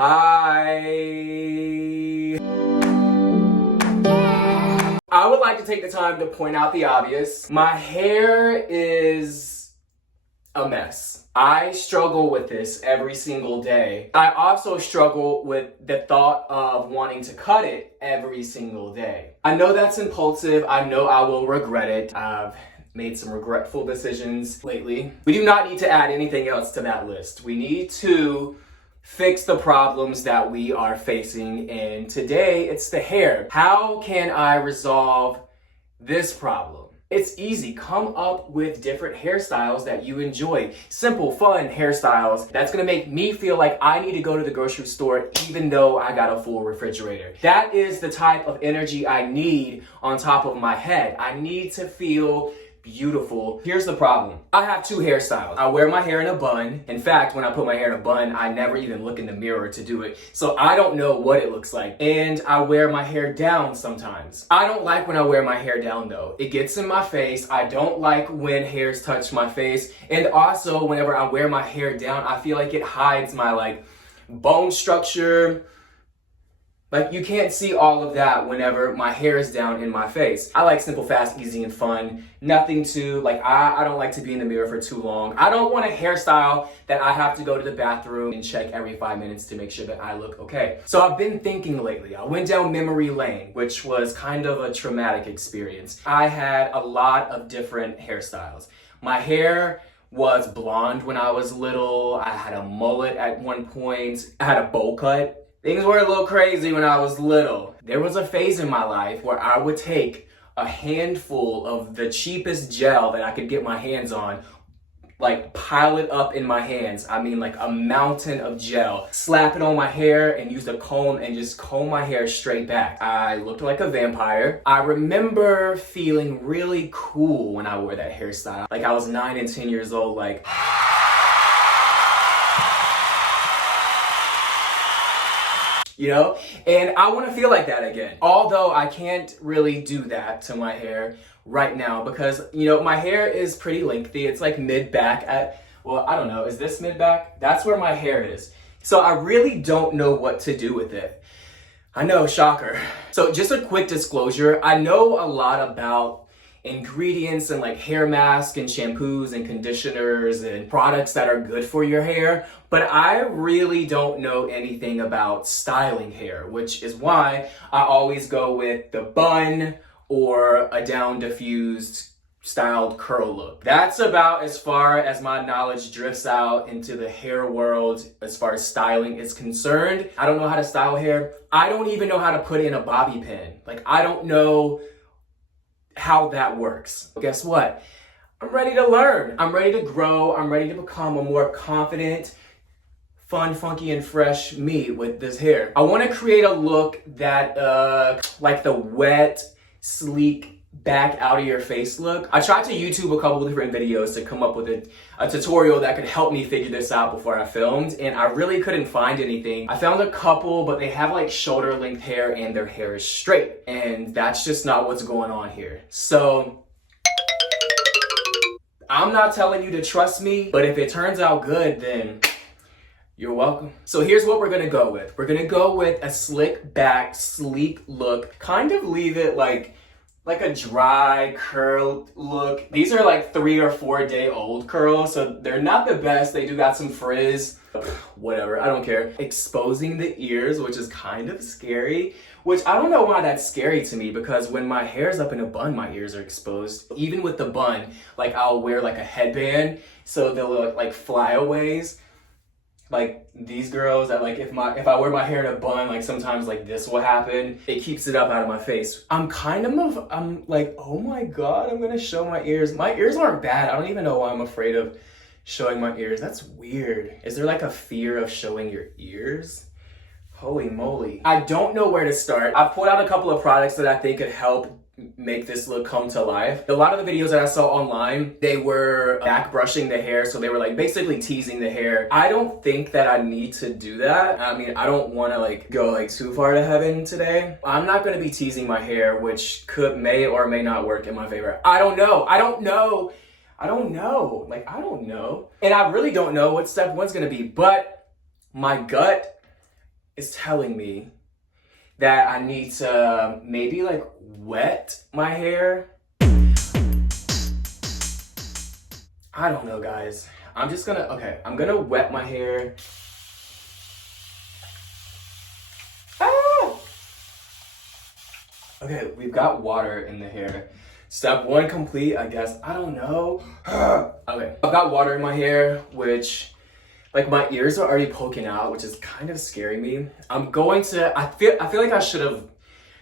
Hi. I would like to take the time to point out the obvious. My hair is a mess. I struggle with this every single day. I also struggle with the thought of wanting to cut it every single day. I know that's impulsive. I know I will regret it. I've made some regretful decisions lately. We do not need to add anything else to that list. We need to fix the problems that we are facing, and today it's the hair. How can I resolve this problem? It's easy. Come up with different hairstyles that you enjoy. Simple, fun hairstyles that's gonna make me feel like I need to go to the grocery store even though I got a full refrigerator. That is the type of energy I need on top of my head. I need to feel beautiful. Here's the problem. I have two hairstyles. I wear my hair in a bun. In fact, when I put my hair in a bun, I never even look in the mirror to do it. So I don't know what it looks like. And I wear my hair down sometimes. I don't like when I wear my hair down though. It gets in my face. I don't like when hairs touch my face. And also whenever I wear my hair down, I feel like it hides my bone structure. Like you can't see all of that whenever my hair is down in my face. I like simple, fast, easy, and fun. Nothing too, I don't like to be in the mirror for too long. I don't want a hairstyle that I have to go to the bathroom and check every 5 minutes to make sure that I look okay. So I've been thinking lately. I went down memory lane, which was kind of a traumatic experience. I had a lot of different hairstyles. My hair was blonde when I was little. I had a mullet at one point. I had a bowl cut. Things were a little crazy when I was little. There was a phase in my life where I would take a handful of the cheapest gel that I could get my hands on, pile it up in my hands. I mean, a mountain of gel. Slap it on my hair and use a comb and just comb my hair straight back. I looked like a vampire. I remember feeling really cool when I wore that hairstyle. I was 9 and 10 years old, and I want to feel like that again. Although I can't really do that to my hair right now because, my hair is pretty lengthy. It's mid-back I don't know. Is this mid-back? That's where my hair is. So I really don't know what to do with it. I know, shocker. So just a quick disclosure. I know a lot about ingredients and hair masks and shampoos and conditioners and products that are good for your hair, but I really don't know anything about styling hair, which is why I always go with the bun or a down diffused styled curl look. That's about as far as my knowledge drifts out into the hair world as far as styling is concerned. I don't know how to style hair. I don't even know how to put in a bobby pin. I don't know how that works. But guess what? I'm ready to learn. I'm ready to grow. I'm ready to become a more confident, fun, funky, and fresh me with this hair. I want to create a look that, the wet, sleek, back out of your face look. I tried to YouTube a couple of different videos to come up with a tutorial that could help me figure this out before I filmed, and I really couldn't find anything. I found a couple, but they have shoulder length hair and their hair is straight, and that's just not what's going on here. So I'm not telling you to trust me, but if it turns out good, then you're welcome. So here's what we're gonna go with. We're gonna go with a slick back, sleek look. Kind of leave it like a dry curl look. These are 3 or 4 day old curls, so they're not the best. They do got some frizz. Whatever, I don't care. Exposing the ears, which is kind of scary, which I don't know why that's scary to me because when my hair's up in a bun, my ears are exposed. Even with the bun, I'll wear a headband so they'll look like flyaways. These girls that if I wear my hair in a bun, sometimes this will happen. It keeps it up out of my face. I'm oh my God, I'm gonna show my ears. My ears aren't bad. I don't even know why I'm afraid of showing my ears. That's weird. Is there a fear of showing your ears? Holy moly. I don't know where to start. I've pulled out a couple of products that I think could help make this look come to life. A lot of the videos that I saw online, they were back brushing the hair, so they were basically teasing the hair. I don't think that I need to do that. I mean, I don't want to go too far to heaven today. I'm not going to be teasing my hair, which may or may not work in my favor. I don't know. And I really don't know what step 1's going to be, but my gut is telling me that I need to maybe like wet my hair. I don't know, guys. I'm gonna wet my hair. Ah! Okay, we've got water in the hair. Step one complete, I guess. I don't know. Okay, I've got water in my hair, which, like, my ears are already poking out, which is kind of scaring me. I feel like I should have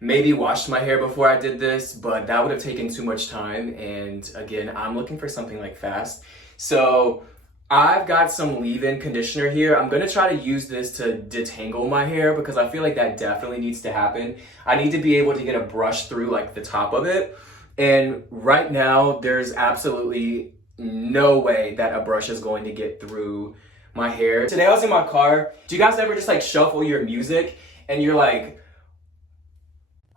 maybe washed my hair before I did this, but that would have taken too much time. And again, I'm looking for something like fast. So I've got some leave-in conditioner here. I'm gonna try to use this to detangle my hair because I feel like that definitely needs to happen. I need to be able to get a brush through like the top of it. And right now, there's absolutely no way that a brush is going to get through my hair. Today I was in my car. Do you guys ever just like shuffle your music and you're like,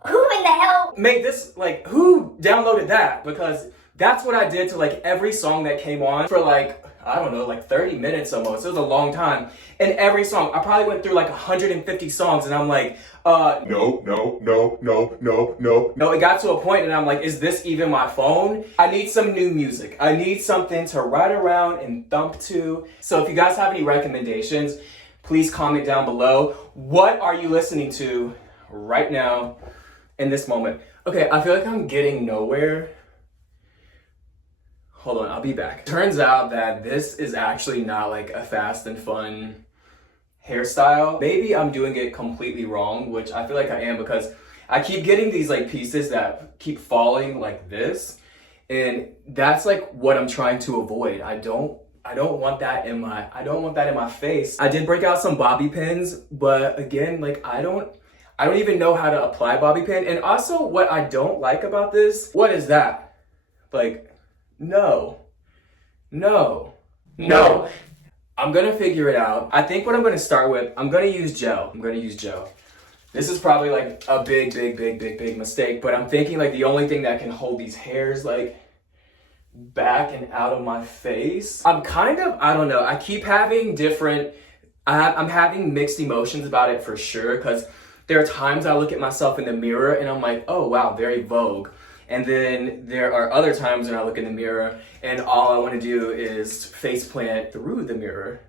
who in the hell made this? Like, who downloaded that? Because that's what I did to like every song that came on for like, I don't know, like 30 minutes almost. It was a long time. And every song, I probably went through like 150 songs and I'm like, no. It got to a point and I'm like, is this even my phone? I need some new music. I need something to ride around and thump to. So if you guys have any recommendations, please comment down below. What are you listening to right now in this moment? Okay, I feel like I'm getting nowhere. Hold on, I'll be back. Turns out that this is actually not like a fast and fun hairstyle. Maybe I'm doing it completely wrong, which I feel like I am because I keep getting these like pieces that keep falling like this. And that's like what I'm trying to avoid. I don't want that in my face. I did break out some bobby pins, but again, like I don't even know how to apply bobby pin. And also what I don't like about this, what is that? Like, no. I'm gonna figure it out. I think what I'm gonna start with, I'm gonna use gel. This is probably like a big mistake, but I'm thinking like the only thing that can hold these hairs like back and out of my face. I don't know. I keep having I'm having mixed emotions about it for sure, because there are times I look at myself in the mirror and I'm like, oh wow, very Vogue. And then there are other times when I look in the mirror and all I want to do is face plant through the mirror.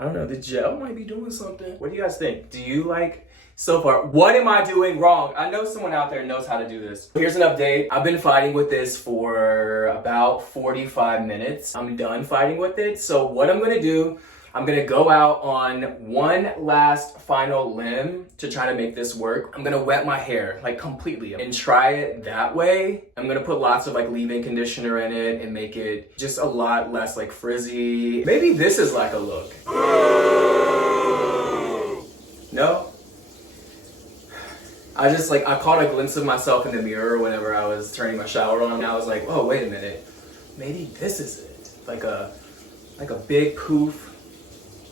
I don't know, the gel might be doing something. What do you guys think? Do you like, so far, what am I doing wrong? I know someone out there knows how to do this. Here's an update. I've been fighting with this for about 45 minutes. I'm done fighting with it. So what I'm gonna do, I'm gonna go out on one last final limb to try to make this work. I'm gonna wet my hair, like completely, and try it that way. I'm gonna put lots of like leave-in conditioner in it and make it just a lot less like frizzy. Maybe this is like a look. No? I caught a glimpse of myself in the mirror whenever I was turning my shower on, and I was like, oh, wait a minute. Maybe this is it. Like a big poof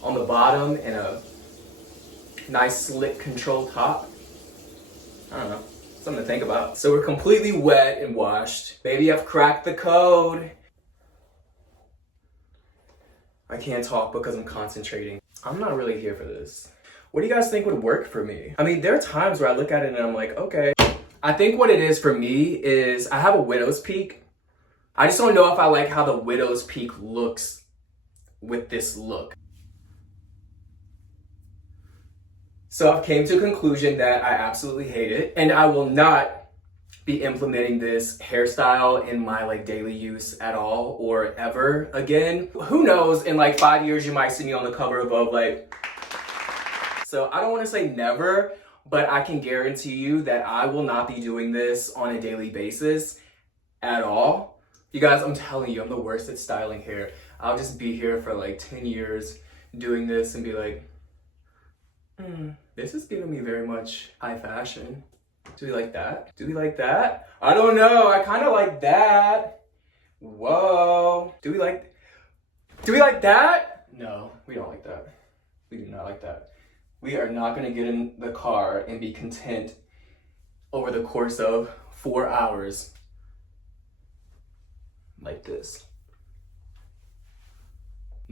on the bottom and a nice slick control top. I don't know, something to think about. So we're completely wet and washed. Maybe I've cracked the code. I can't talk because I'm concentrating. I'm not really here for this. What do you guys think would work for me? I mean, there are times where I look at it and I'm like, okay. I think what it is for me is I have a widow's peak. I just don't know if I like how the widow's peak looks with this look. So I've came to a conclusion that I absolutely hate it, and I will not be implementing this hairstyle in my like daily use at all or ever again. Who knows, in like 5 years you might see me on the cover of Vogue, like. So I don't want to say never, but I can guarantee you that I will not be doing this on a daily basis at all. You guys, I'm telling you, I'm the worst at styling hair. I'll just be here for like 10 years doing this and be like, this is giving me very much high fashion. Do we like that? Do we like that? I don't know. I kind of like that. Whoa. Do we like that? No, we don't like that. We do not like that. We are not going to get in the car and be content over the course of 4 hours like this.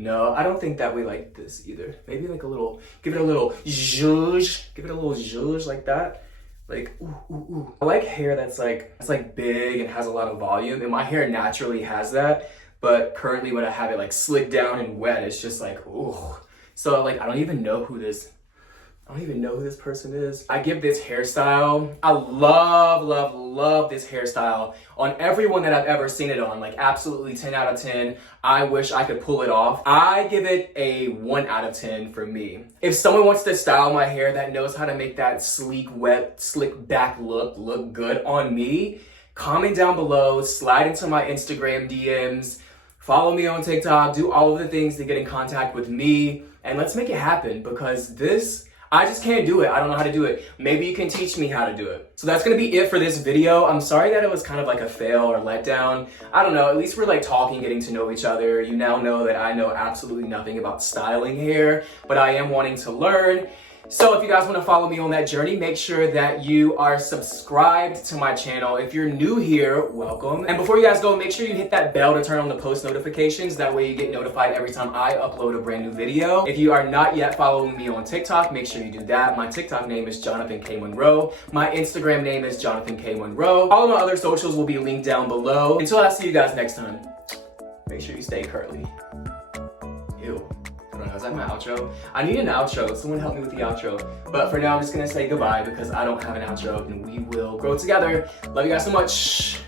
No, I don't think that we like this either. Maybe like a little, give it a little zhuzh. Give it a little zhuzh like that. Like, ooh, ooh, ooh. I like hair that's like big and has a lot of volume, and my hair naturally has that. But currently when I have it like slicked down and wet, it's just like, ooh. So like, I don't even know who this person is. I give this hairstyle, I love, love, love this hairstyle on everyone that I've ever seen it on, like absolutely 10 out of 10. I wish I could pull it off. I give it a 1 out of 10 for me. If someone wants to style my hair that knows how to make that sleek, wet, slick back look good on me, comment down below, slide into my Instagram DMs, follow me on TikTok, do all of the things to get in contact with me, and let's make it happen, because I just can't do it. I don't know how to do it. Maybe you can teach me how to do it. So that's gonna be it for this video. I'm sorry that it was kind of like a fail or letdown. I don't know, at least we're like talking, getting to know each other. You now know that I know absolutely nothing about styling hair, but I am wanting to learn. So if you guys want to follow me on that journey, make sure that you are subscribed to my channel. If you're new here, welcome. And before you guys go, make sure you hit that bell to turn on the post notifications. That way you get notified every time I upload a brand new video. If you are not yet following me on TikTok, make sure you do that. My TikTok name is Jonathan K. Monroe. My Instagram name is Jonathan K. Monroe. All of my other socials will be linked down below. Until I see you guys next time, make sure you stay curly. Ew. Is that my outro? I need an outro. Someone help me with the outro. But for now, I'm just gonna say goodbye because I don't have an outro, and we will grow together. Love you guys so much.